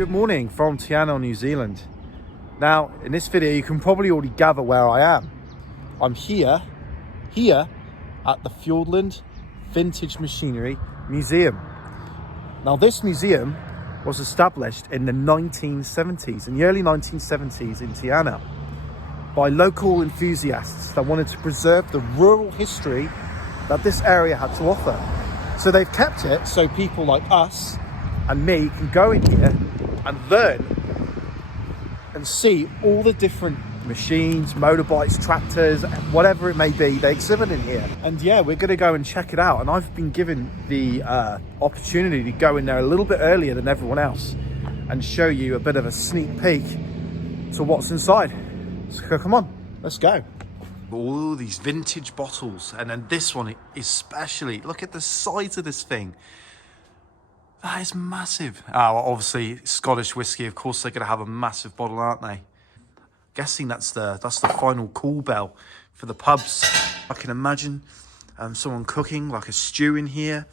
Good morning from Tiana, New Zealand. Now, in this video, you can probably already gather where I am. I'm here at the Fiordland Vintage Museum. Now, this museum was established in the 1970s, in the early 1970s in Tiana, by local enthusiasts that wanted to preserve the rural history that this area had to offer. So they've kept it so people like us and me can go in here and learn and see all the different machines, motorbikes, tractors, whatever it may be, they exhibit in here. And yeah, we're gonna go and check it out. And I've been given the opportunity to go in there a little bit earlier than everyone else and show you a bit of a sneak peek to what's inside. So come on, let's go. All these vintage bottles, and then this one especially. Look at the size of this thing. That is massive. Well, obviously Scottish whiskey. Of course, they're gonna have a massive bottle, aren't they? Guessing that's the final call bell for the pubs. I can imagine someone cooking like a stew in here,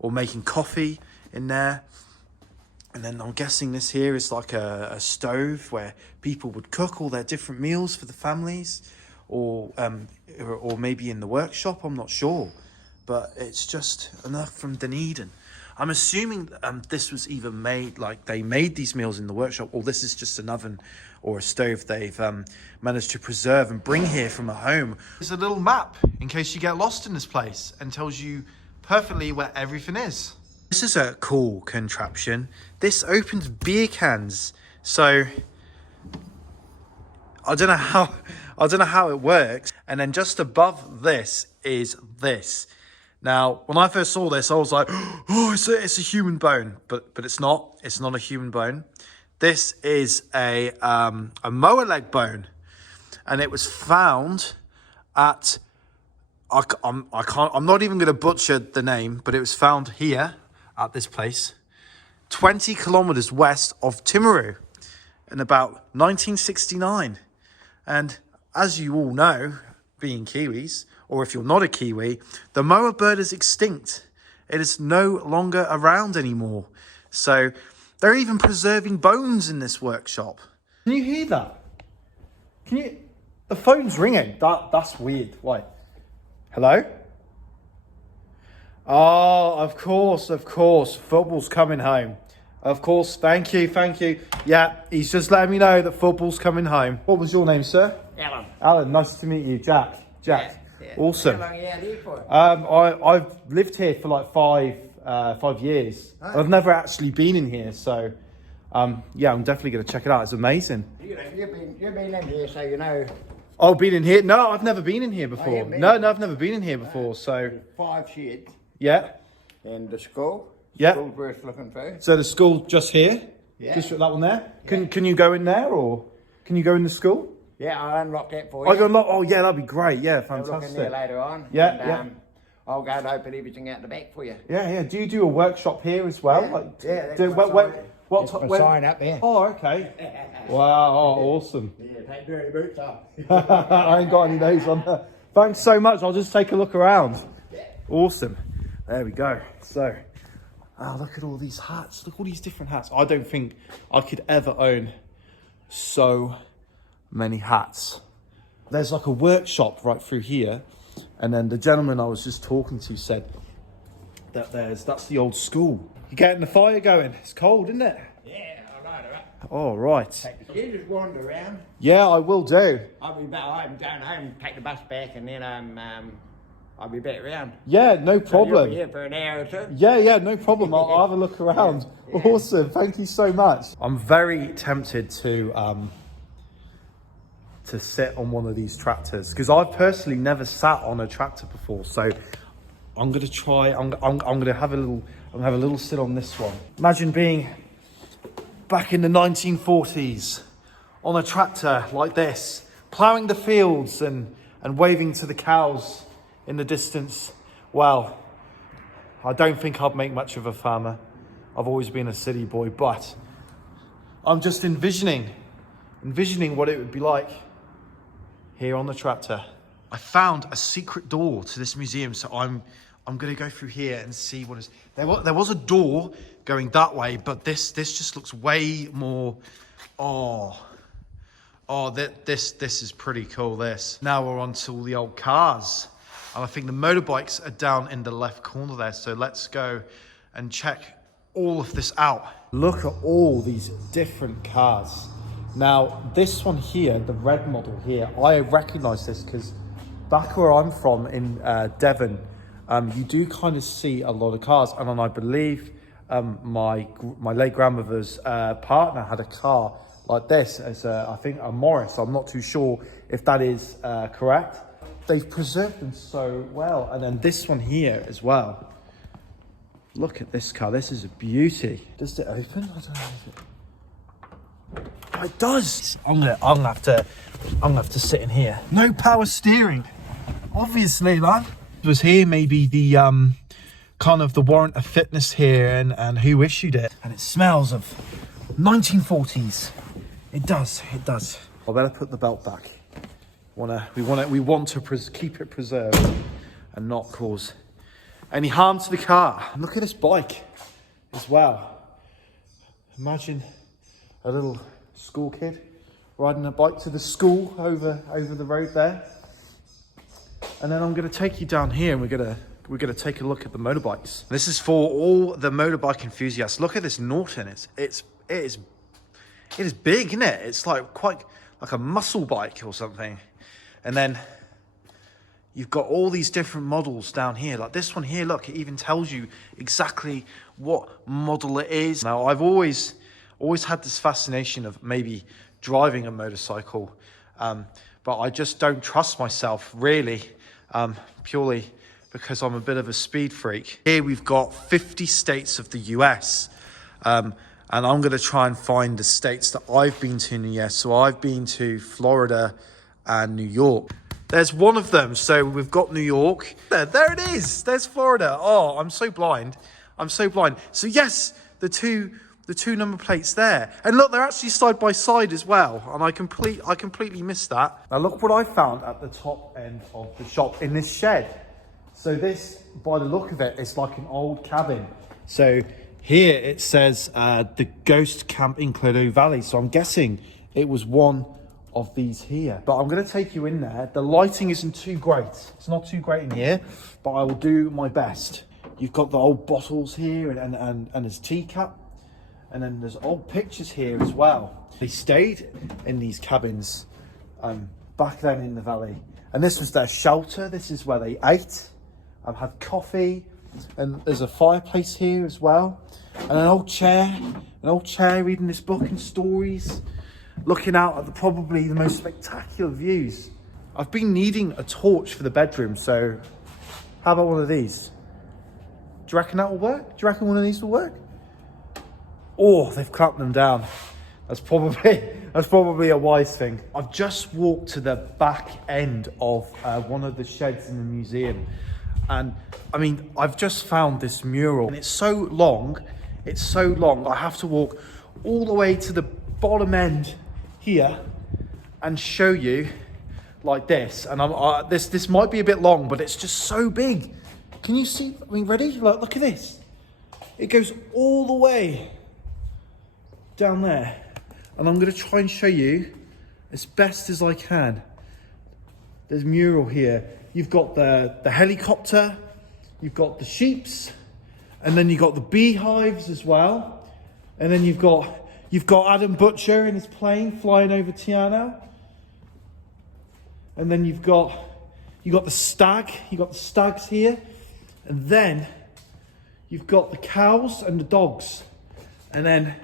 or making coffee in there. And then I'm guessing this here is like a stove where people would cook all their different meals for the families, or maybe in the workshop. I'm not sure, but it's just enough from Dunedin. I'm assuming this was either made, like they made these meals in the workshop, or this is just an oven or a stove they've managed to preserve and bring here from a home. There's a little map in case you get lost in this place and tells you perfectly where everything is. This is a cool contraption. This opens beer cans. So I don't know how it works. And then just above this is this. Now, when I first saw this, I was like, oh, it's a human bone, but it's not. It's not a human bone. This is a Mower Leg Bone, and it was found at I'm not even going to butcher the name, but it was found here at this place, 20 kilometers west of Timaru, in about 1969. And as you all know, being Kiwis, or if you're not a Kiwi, the mower bird is extinct. It is no longer around anymore. So they're even preserving bones in this workshop. Can you hear that? The phone's ringing. That's weird. Wait. Hello? Oh, of course. Football's coming home. Of course. Thank you. Yeah, he's just letting me know that football's coming home. What was your name, sir? Allan. Alan, nice to meet you. Jack. Yeah. Awesome. How long are you out here for? I've lived here for like 5 years. Oh. I've never actually been in here, so yeah, I'm definitely going to check it out. It's amazing. You've been in here, so you know. Oh, been in here? No, I've never been in here before. No, I've never been in here before. So 5 sheds. Yeah. And the school. Yeah. School's worth looking for. So the school just here? Yeah. Just that one there? Yeah. Can you go in there, or can you go in the school? Yeah, I'll unlock that for you. I can unlock. Oh yeah, that'd be great. Yeah, I'll fantastic. look in there later on. Yeah, and, I'll go and open everything out the back for you. Yeah. Do you do a workshop here as well? Yeah. That's my sign up there. Oh, okay. Wow, awesome. Yeah, take dirty boots off. I ain't got any of those on. Thanks so much. I'll just take a look around. Yeah. Awesome. There we go. So, look at all these hats. Look at all these different hats. I don't think I could ever own so many hats. There's like a workshop right through here, and then the gentleman I was just talking to said that that's the old school. You're getting the fire going. It's cold, isn't it? Yeah, I'll light her up. All right. You just wander around. Yeah, I will do. I'll be back. I'm going home, take the bus back, and then I'll be back around. Yeah, no problem. So you'll be here for an hour or two? Yeah, no problem. I'll have a look around. Yeah. Awesome. Thank you so much. I'm very tempted to sit on one of these tractors, because I've personally never sat on a tractor before. So I'm gonna try. I'm gonna have a little sit on this one. Imagine being back in the 1940s on a tractor like this, ploughing the fields and waving to the cows in the distance. Well, I don't think I'd make much of a farmer. I've always been a city boy, but I'm just envisioning what it would be like here on the tractor. I found a secret door to this museum, so I'm I'm gonna go through here and see what is there. There was a door going that way, but this just looks way more. This is pretty cool. This. Now we're on to all the old cars, and I think the motorbikes are down in the left corner there. So let's go and check all of this out. Look at all these different cars. Now this one here, the red model here, I recognize this because back where I'm from in Devon, you do kind of see a lot of cars, and I believe my late grandmother's partner had a car like this as I think a Morris. I'm not too sure if that is correct. They've preserved them so well. And then this one here as well. Look at this car. This is a beauty. Does it open? I don't know if it... Oh, it does. I'm gonna have to sit in here. No power steering. Obviously, man. It was here maybe the kind of the warrant of fitness here and who issued it. And it smells of 1940s. It does. I better put the belt back. We want to keep it preserved and not cause any harm to the car. And look at this bike as well. Imagine a little school kid riding a bike to the school over the road there. And then I'm going to take you down here, and we're going to take a look at the motorbikes. This is for all the motorbike enthusiasts. Look at this Norton. It is big, isn't it? It's like quite like a muscle bike or something. And then you've got all these different models down here. Like this one here, look, it even tells you exactly what model it is. Now, I've always had this fascination of maybe driving a motorcycle, but I just don't trust myself really, purely because I'm a bit of a speed freak. Here we've got 50 states of the US, and I'm going to try and find the states that I've been to in the US. So I've been to Florida and New York. There's one of them. So we've got New York. There it is. There's Florida. Oh, I'm so blind. So yes, the two number plates there. And look, they're actually side by side as well. And I completely missed that. Now look what I found at the top end of the shop in this shed. So this, by the look of it, it's like an old cabin. So here it says the Ghost Camp in Cledo Valley. So I'm guessing it was one of these here. But I'm going to take you in there. The lighting isn't too great. It's not too great in here, but I will do my best. You've got the old bottles here and his teacup. And then there's old pictures here as well. They stayed in these cabins back then in the valley. And this was their shelter. This is where they ate and had coffee. And there's a fireplace here as well. And an old chair reading this book and stories. Looking out at probably the most spectacular views. I've been needing a torch for the bedroom. So how about one of these? Do you reckon that will work? Do you reckon one of these will work? Oh, they've clamped them down. That's probably a wise thing. I've just walked to the back end of one of the sheds in the museum. And I mean, I've just found this mural and it's so long, I have to walk all the way to the bottom end here and show you like this. And this might be a bit long, but it's just so big. Can you see? I mean, ready? Look at this. It goes all the way down there. And I'm going to try and show you as best as I can. There's a mural here. You've got the helicopter, you've got the sheeps, and then you've got the beehives as well. And then you've got Adam Butcher in his plane flying over Tiana. And then you've got the stag, you've got the stags here. And then you've got the cows and the dogs. And then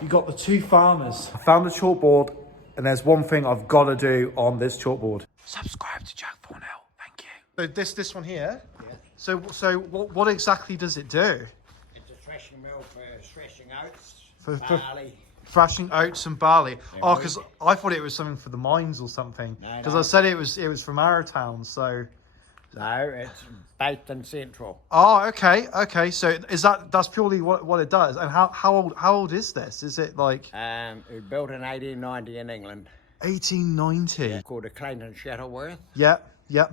you've got the two farmers. I found a chalkboard, and there's one thing I've got to do on this chalkboard. Subscribe to Jack Cornell, thank you. So this one here? Yeah. So what exactly does it do? It's a threshing mill for threshing oats, barley. Thrashing oats and barley. Oh, because I thought it was something for the mines or something. Because I said it was from our town, so... No, it's based in Central. Oh, okay. So that's purely what it does. And how old is this? Is it like? It was built in 1890 in England. 1890. Yeah, called a Clayton Shuttleworth. Yep.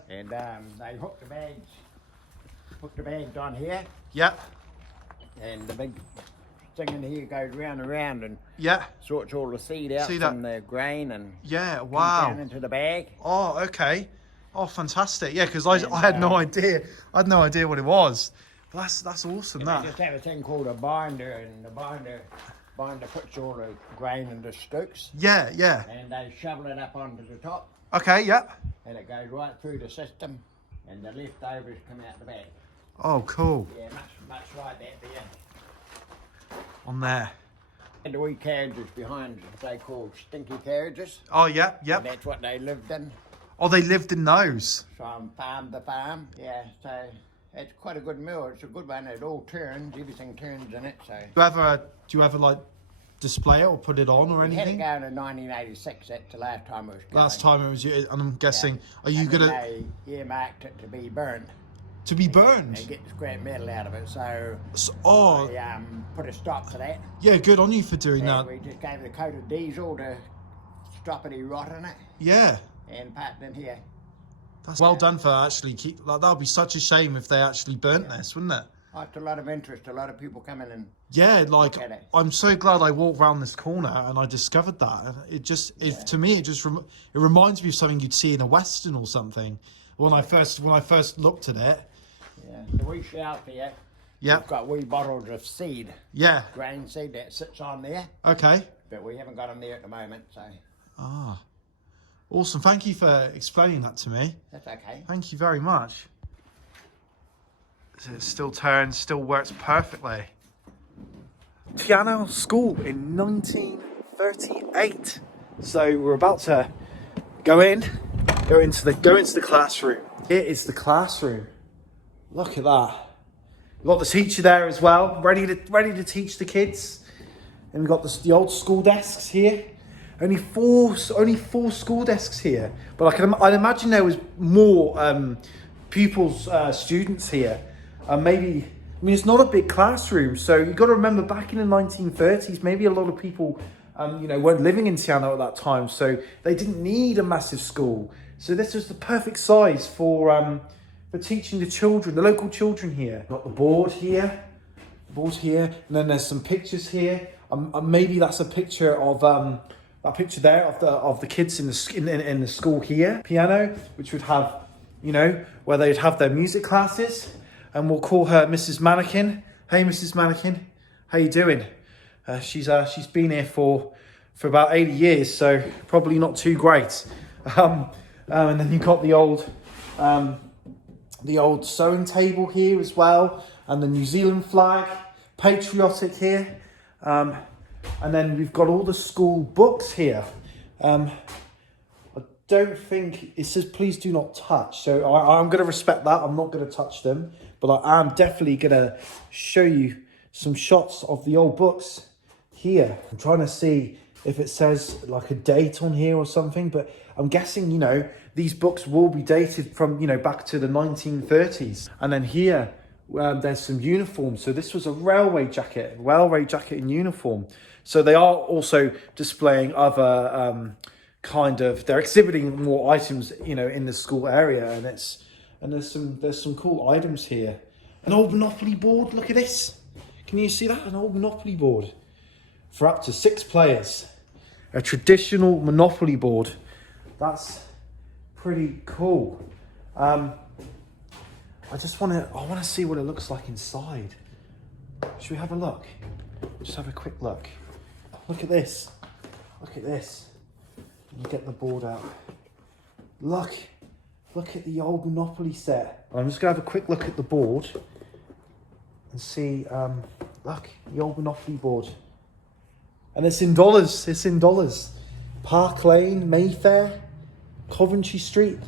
And they hooked the bags put the bags on here, Yep. and the big thing in here goes round and round and Yeah. sorts all the seed out from the grain and Yeah. comes Wow. down into the bag. Oh, okay. Oh, fantastic. Yeah, because I had no idea. I had no idea what it was. But that's awesome. And That. they just have a thing called a binder, and the binder puts all the grain into scoops, Yeah. Yeah. and they shovel it up onto the top, Okay. Yep. and it goes right through the system, and the leftovers come out the bag. Oh, cool. Yeah, much like that there. On there. And the wee carriages behind, they call stinky carriages. Oh, yep. And Yep. that's what they lived in, Oh, they lived in those. from farm to farm. Yeah, so it's quite a good mill. It's a good one. It all turns, everything turns in it. So Do you ever like display it or put it on or we had it anything? going in 1986. That's the last time it was going. Last time it was you, and I'm guessing, are you And then gonna they earmarked it to be burnt to be burned? and get the scrap metal out of it. So Oh, we put a stop to that. yeah, good on you for doing And that. we just gave it a coat of diesel to stop any rot in it Yeah, and put it in here. that's well done for actually keep. Like that would be such a shame if they actually burnt this, wouldn't it? Oh, it's a lot of interest. A lot of people come in and Yeah, like at it. I'm so glad I walked around this corner and I discovered that. And it just, to me, it just it reminds me of something you'd see in a western or something. When I first looked at it. yeah, the wee shelf here. Yeah, We've got wee bottles of seed, yeah, grain seed that sits on there, okay. but we haven't got them there at the moment, so Ah, awesome. Thank you for explaining that to me. that's okay. Thank you very much. So it still turns, still works perfectly. Piano school in 1938. So we're about to go into the classroom. Here is the classroom. Look at that. We've got the teacher there as well, ready to teach the kids. And we've got the old school desks here. Only four school desks here. But I'd imagine there was more pupils, students here. It's not a big classroom, so you've got to remember back in the 1930s, maybe a lot of people, weren't living in Tiano at that time, so they didn't need a massive school. So this was the perfect size for teaching the children, the local children here. Got the board here, and then there's some pictures here. Maybe that's a picture of that picture there of the kids in the school here. Piano, which would have, where they'd have their music classes. And we'll call her Mrs. Mannequin. Hey, Mrs. Mannequin, how you doing? She's been here for about 80 years, so probably not too great. And then you've got the old sewing table here as well, and the New Zealand flag, patriotic here. And then we've got all the school books here. I don't think it says please do not touch, so I'm going to respect that. I'm not going to touch them. But I am definitely going to show you some shots of the old books here. I'm trying to see if it says like a date on here or something. But I'm guessing, these books will be dated from, back to the 1930s. And then here, there's some uniforms. So this was a railway jacket in uniform. So they are also displaying other they're exhibiting more items, in the school area. And there's some cool items here. An old Monopoly board, look at this. Can you see that? An old Monopoly board for up to 6 players. A traditional Monopoly board. That's pretty cool. I want to see what it looks like inside. Should we have a look? Just have a quick look. Look at this. Look at this. You get the board out. Look at the old Monopoly set. I'm just going to have a quick look at the board and see, look, the old Monopoly board. And it's in dollars. Park Lane, Mayfair, Coventry Street.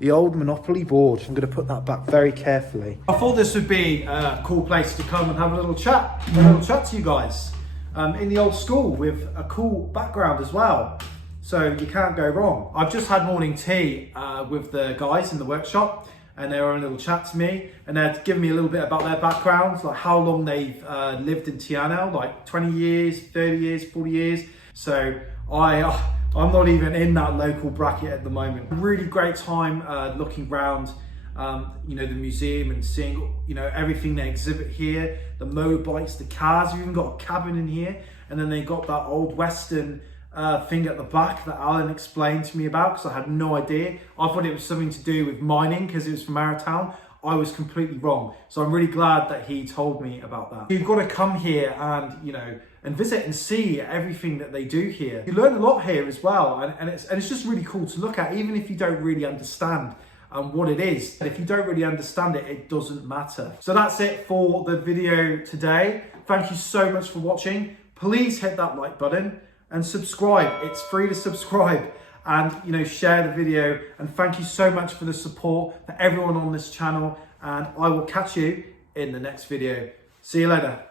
The old Monopoly board. I'm going to put that back very carefully. I thought this would be a cool place to come and have a little chat to you guys. In the old school with a cool background as well. So you can't go wrong. I've just had morning tea with the guys in the workshop, and they were having a little chat to me, and they're giving me a little bit about their backgrounds, like how long they've lived in Tiano, like 20 years, 30 years, 40 years. So I'm not even in that local bracket at the moment. Really great time looking around you know, the museum and seeing, you know, everything they exhibit here, the motorbikes, the cars. You've even got a cabin in here, and then they got that old Western thing at the back that Allan explained to me about, because I had no idea. I thought it was something to do with mining because it was from our town. I was completely wrong. So I'm really glad that he told me about that. You've got to come here and, you know, and visit and see everything that they do here. You learn a lot here as well, and it's just really cool to look at, even if you don't really understand what it is. And if you don't really understand it, it doesn't matter. So that's it for the video today. Thank you so much for watching. Please hit that like button and subscribe. It's free to subscribe, and, you know, share the video. And thank you so much for the support for everyone on this channel, and I will catch you in the next video. See you later.